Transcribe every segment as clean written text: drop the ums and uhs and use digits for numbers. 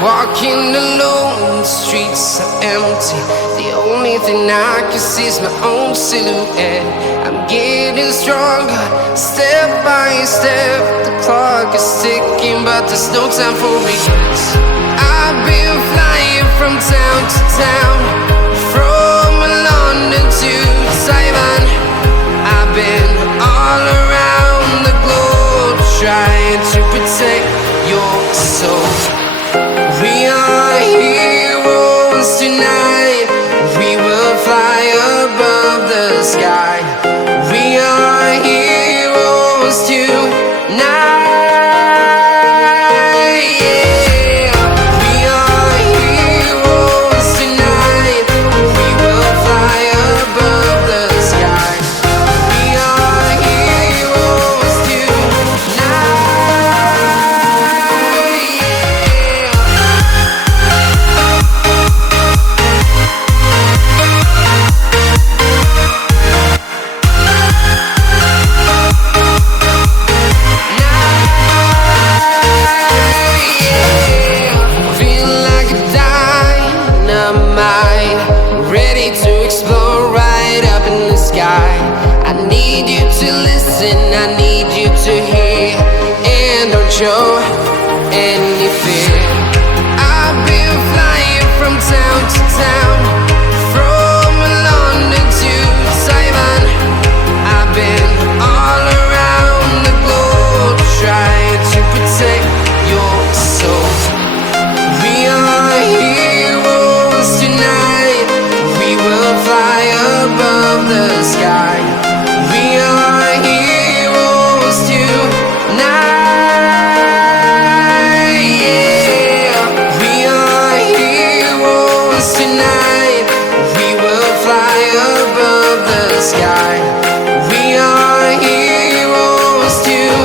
Walking alone, the streets are empty. The only thing I can see is my own silhouette. I'm getting stronger, step by step. The clock is ticking, but there's no time for regrets. I've been flying from town to town, from London to Taiwan. I've been all around the globe, trying to protect your soul. We are heroes tonight. We will fly above the sky. We are heroes tonight. Yeah. We are heroes tonight. We will fly above the sky. We are heroes tonight. Ready to explore right up in the sky. I need you to listen, I need you to hear, and don't show any fear. I've been flying from town to town, from London to Taiwan. I've been all around the globe, trying to protect your soul. We are heroes tonight. We will fly above the sky. We are heroes tonight. Yeah. We are heroes tonight. We will fly above the sky. We are heroes tonight.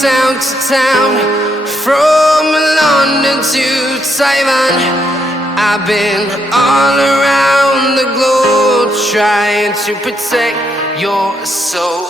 Town to town, from London to Taiwan. I've been all around the globe, trying to protect your soul.